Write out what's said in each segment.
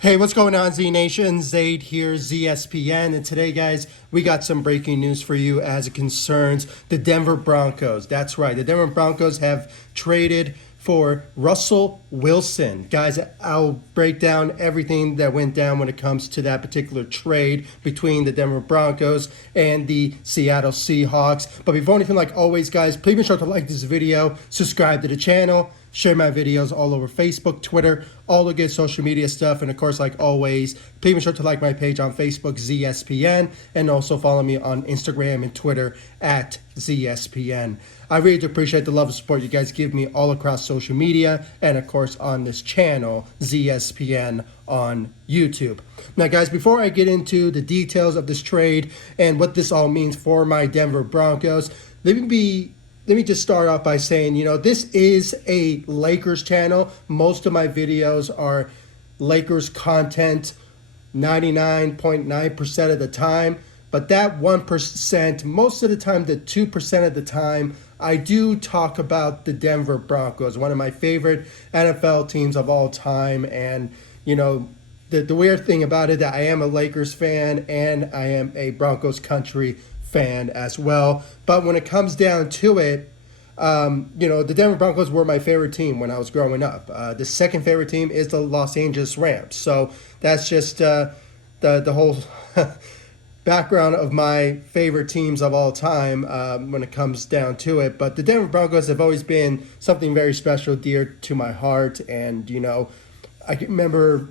Hey, what's going on, Z Nation? Zaid here, ZSPN. And today, guys, we got some breaking news for you as it concerns the Denver Broncos. That's right. The Denver Broncos have traded for Russell Wilson. Guys, I'll break down everything that went down when it comes to that particular trade between the Denver Broncos and the Seattle Seahawks. But before anything, like always, guys, please be sure to like this video, subscribe to the channel, share my videos all over Facebook, Twitter, all the good social media stuff. And of course, like always, please be sure to like my page on Facebook, ZSPN, and also follow me on Instagram and Twitter at ZSPN. I really do appreciate the love and support you guys give me all across social media and of course on this channel, ZSPN on YouTube. Now, guys, before I get into the details of this trade and what this all means for my Denver Broncos, let me just start off by saying, this is a Lakers channel. Most of my videos are Lakers content 99.9% of the time. But that 1%, most of the time, the 2% of the time, I do talk about the Denver Broncos, one of my favorite NFL teams of all time. And, the weird thing about it, that I am a Lakers fan and I am a Broncos country fan as well. But when it comes down to it, the Denver Broncos were my favorite team when I was growing up. The second favorite team is the Los Angeles Rams. So that's just the whole background of my favorite teams of all time when it comes down to it. But the Denver Broncos have always been something very special, dear to my heart. And, I can remember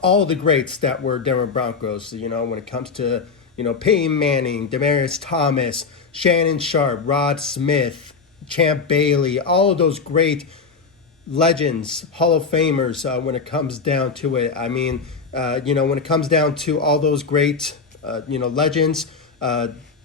all the greats that were Denver Broncos, when it comes to, Peyton Manning, Demaryius Thomas, Shannon Sharp, Rod Smith, Champ Bailey, all of those great legends, Hall of Famers when it comes down to it. I mean, when it comes down to all those great, legends,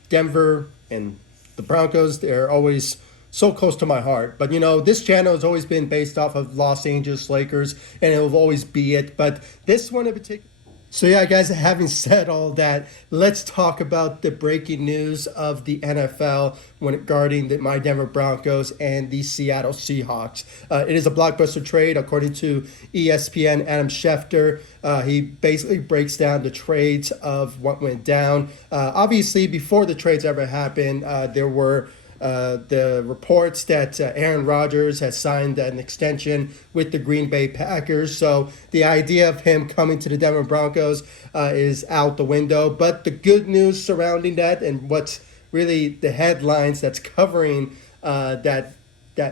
Denver and the Broncos, they're always so close to my heart. But, this channel has always been based off of Los Angeles Lakers, and it will always be it. But this one in particular. So yeah, guys, having said all that, let's talk about the breaking news of the NFL regarding my Denver Broncos and the Seattle Seahawks. It is a blockbuster trade, according to ESPN. Adam Schefter, he basically breaks down the trades of what went down. Obviously, before the trades ever happened, there were the reports that Aaron Rodgers has signed an extension with the Green Bay Packers. So the idea of him coming to the Denver Broncos is out the window. But the good news surrounding that, and what's really the headlines that's covering that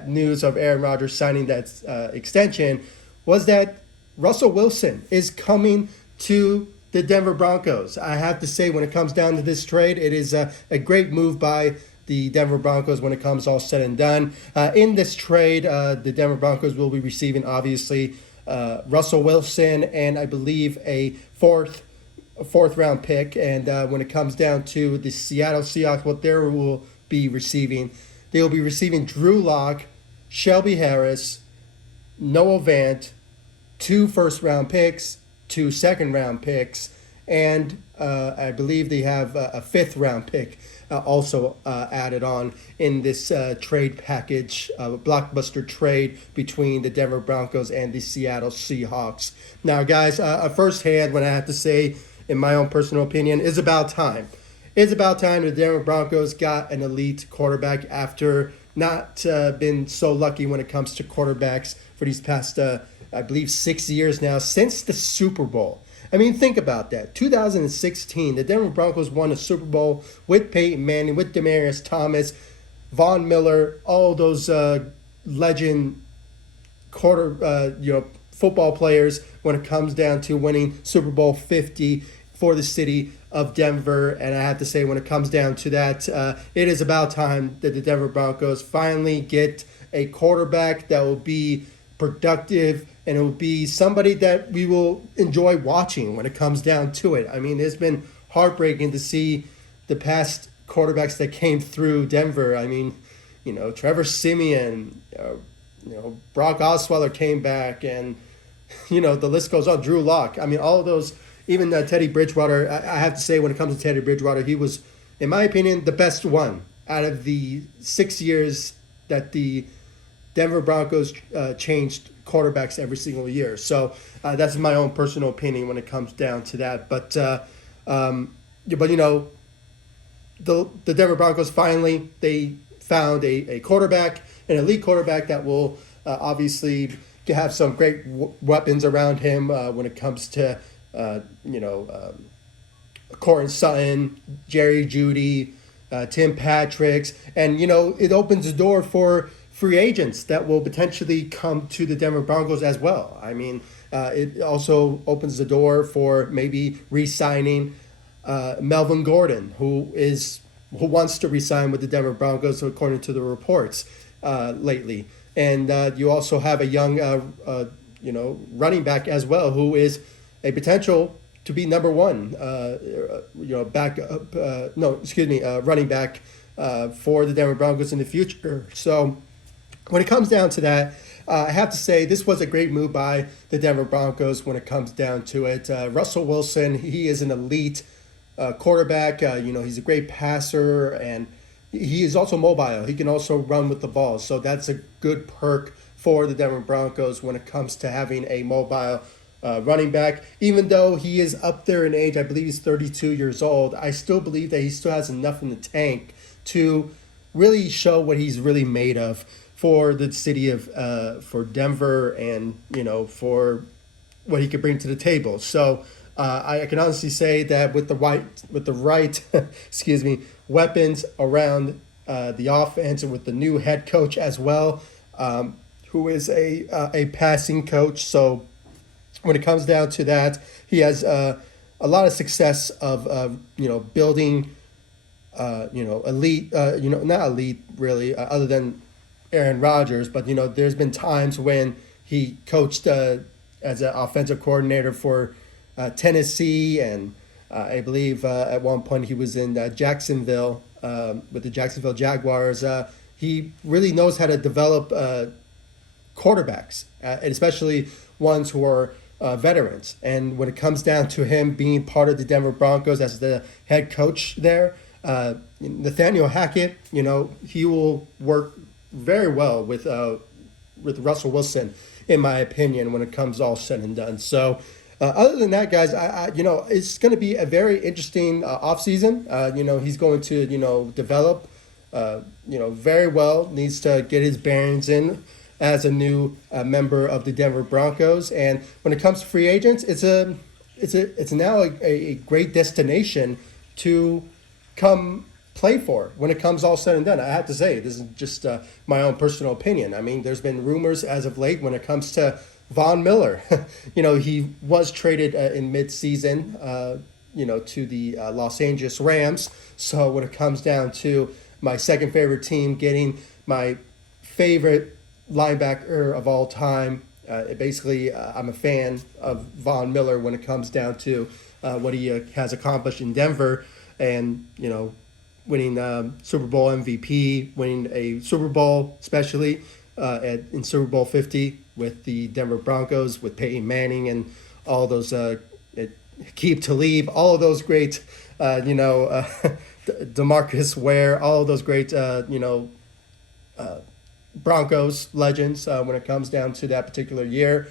news of Aaron Rodgers signing that extension, was that Russell Wilson is coming to the Denver Broncos. I have to say, when it comes down to this trade, it is a great move by the Denver Broncos when it comes all said and done. In this trade, the Denver Broncos will be receiving, obviously, Russell Wilson and I believe a fourth round pick. And when it comes down to the Seattle Seahawks, what they will be receiving, they will be receiving Drew Lock, Shelby Harris, Noah Fant, 2 first-round picks, 2 second-round picks, and I believe they have a 5th-round pick also added on in this trade package, blockbuster trade between the Denver Broncos and the Seattle Seahawks. Now, guys, firsthand, what I have to say, in my own personal opinion, is about time. It's about time the Denver Broncos got an elite quarterback after not been so lucky when it comes to quarterbacks for these past, I believe, 6 years now, since the Super Bowl. I mean, think about that. 2016, the Denver Broncos won a Super Bowl with Peyton Manning, with Demaryius Thomas, Von Miller, all those legend football players when it comes down to winning Super Bowl 50 for the city of Denver. And I have to say, when it comes down to that, it is about time that the Denver Broncos finally get a quarterback that will be productive, and it will be somebody that we will enjoy watching when it comes down to it. I mean, it's been heartbreaking to see the past quarterbacks that came through Denver. I mean, Trevor Siemian, Brock Osweiler came back, and, the list goes on. Drew Lock. I mean, all of those, even Teddy Bridgewater. I have to say, when it comes to Teddy Bridgewater, he was, in my opinion, the best one out of the 6 years that the Denver Broncos changed quarterbacks every single year. So that's my own personal opinion when it comes down to that. But the Denver Broncos finally they found a quarterback, an elite quarterback that will obviously have some great weapons around him when it comes to Courtland Sutton, Jerry Jeudy, Tim Patrick's, and it opens the door for free agents that will potentially come to the Denver Broncos as well. I mean, it also opens the door for maybe re-signing Melvin Gordon, who wants to re-sign with the Denver Broncos, according to the reports lately. And you also have a young, running back as well, who is a potential to be number one, running back for the Denver Broncos in the future. So when it comes down to that, I have to say this was a great move by the Denver Broncos when it comes down to it. Russell Wilson, he is an elite quarterback. He's a great passer, and he is also mobile. He can also run with the ball. So that's a good perk for the Denver Broncos when it comes to having a mobile running back. Even though he is up there in age, I believe he's 32 years old, I still believe that he still has enough in the tank to really show what he's really made of for the city of for Denver, and for what he could bring to the table. So I can honestly say that with the right weapons around the offense, and with the new head coach as well, who is a passing coach. So when it comes down to that, he has a lot of success of building elite, not elite really, other than Aaron Rodgers, but there's been times when he coached as an offensive coordinator for Tennessee, and I believe at one point he was in Jacksonville with the Jacksonville Jaguars. He really knows how to develop quarterbacks, and especially ones who are veterans. And when it comes down to him being part of the Denver Broncos as the head coach there, Nathaniel Hackett, he will work very well with Russell Wilson, in my opinion, when it comes all said and done. So other than that, guys, it's going to be a very interesting offseason. He's going to, develop, very well, needs to get his bearings in as a new member of the Denver Broncos. And when it comes to free agents, it's now a great destination to come play for when it comes all said and done. I have to say, this is just my own personal opinion. I mean, there's been rumors as of late when it comes to Von Miller. He was traded in mid-season, to the Los Angeles Rams. So when it comes down to my second favorite team getting my favorite linebacker of all time, basically I'm a fan of Von Miller when it comes down to what he has accomplished in Denver, and winning Super Bowl MVP, winning a Super Bowl, especially in Super Bowl 50 with the Denver Broncos, with Peyton Manning and all those Aqib Talib, all of those great, DeMarcus Ware, all of those great, Broncos legends when it comes down to that particular year.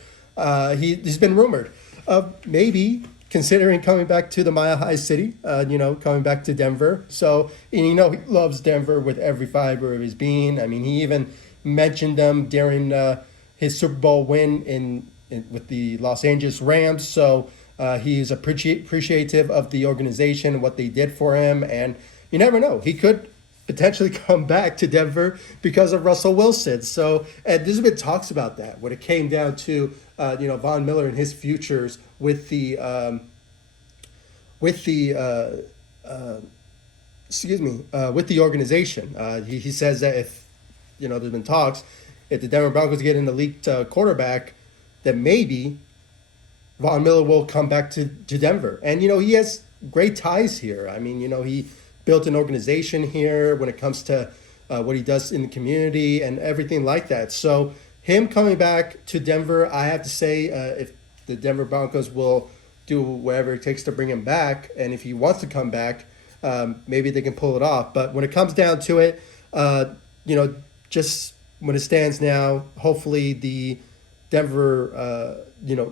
He's been rumored of maybe considering coming back to the Mile High City, coming back to Denver. So, and he loves Denver with every fiber of his being. I mean, he even mentioned them during his Super Bowl win with the Los Angeles Rams. So he is appreciative of the organization and what they did for him. And you never know, he could potentially come back to Denver because of Russell Wilson. So, and there's been talks about that when it came down to Von Miller and his futures with the organization. He says that if there's been talks, if the Denver Broncos get an elite quarterback, that maybe Von Miller will come back to Denver. And he has great ties here. I mean, he built an organization here when it comes to what he does in the community and everything like that. So him coming back to Denver, I have to say, if the Denver Broncos will do whatever it takes to bring him back, and if he wants to come back, maybe they can pull it off. But when it comes down to it, just when it stands now, hopefully the Denver,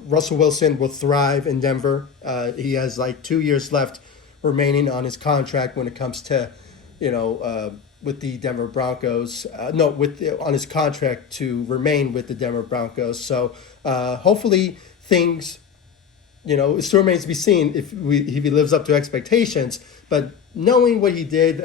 Russell Wilson will thrive in Denver. He has like 2 years left remaining on his contract when it comes to, with the Denver Broncos. On his contract to remain with the Denver Broncos. So hopefully things, it still remains to be seen if he lives up to expectations. But knowing what he did,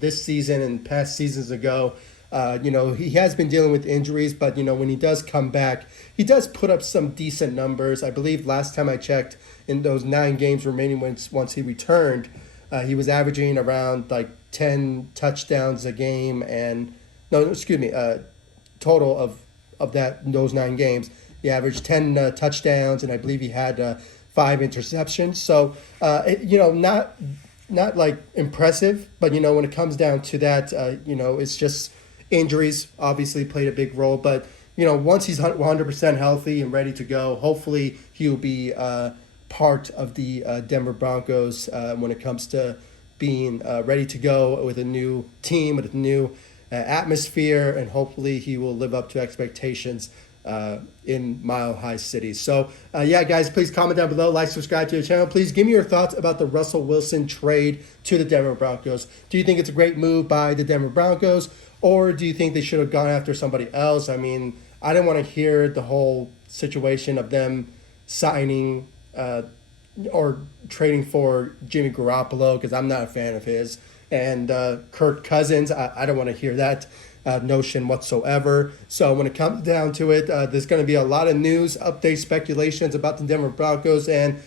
this season and past seasons ago, he has been dealing with injuries, but, when he does come back, he does put up some decent numbers. I believe last time I checked, in those 9 games remaining once he returned, he was averaging around like 10 touchdowns a game total of those 9 games. He averaged 10 touchdowns, and I believe he had 5 interceptions. So, not like impressive, but, when it comes down to that, it's just injuries obviously played a big role. But, once he's 100% healthy and ready to go, hopefully he'll be part of the Denver Broncos when it comes to being ready to go with a new team, with a new atmosphere, and hopefully he will live up to expectations in Mile High City. So, guys, please comment down below, like, subscribe to the channel. Please give me your thoughts about the Russell Wilson trade to the Denver Broncos. Do you think it's a great move by the Denver Broncos, or do you think they should have gone after somebody else? I mean, I didn't want to hear the whole situation of them signing or trading for Jimmy Garoppolo, because I'm not a fan of his, and Kirk Cousins. I don't want to hear that notion whatsoever. So when it comes down to it, there's going to be a lot of news, updates, speculations about the Denver Broncos, and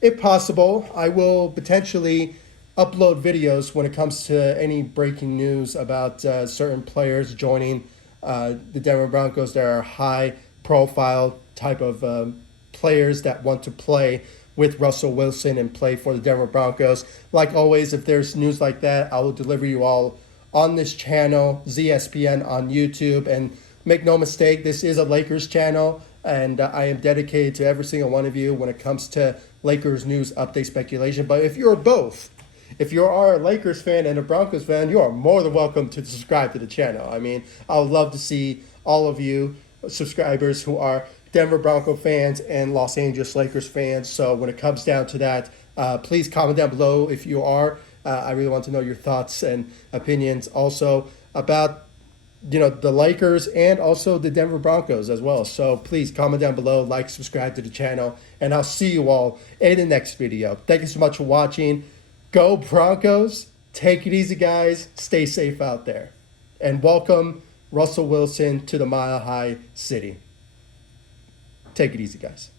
if possible, I will potentially upload videos when it comes to any breaking news about certain players joining the Denver Broncos that are high profile type of players that want to play with Russell Wilson and play for the Denver Broncos. Like always, if there's news like that, I will deliver you all on this channel, ZSPN on YouTube. And make no mistake, this is a Lakers channel, and I am dedicated to every single one of you when it comes to Lakers news, update, speculation. But if you're both, if you are a Lakers fan and a Broncos fan, you are more than welcome to subscribe to the channel. I mean, I would love to see all of you subscribers who are Denver Bronco fans and Los Angeles Lakers fans. So when it comes down to that, please comment down below if you are. I really want to know your thoughts and opinions also about, the Lakers and also the Denver Broncos as well. So please comment down below, like, subscribe to the channel, and I'll see you all in the next video. Thank you so much for watching. Go Broncos. Take it easy, guys. Stay safe out there. And welcome Russell Wilson to the Mile High City. Take it easy, guys.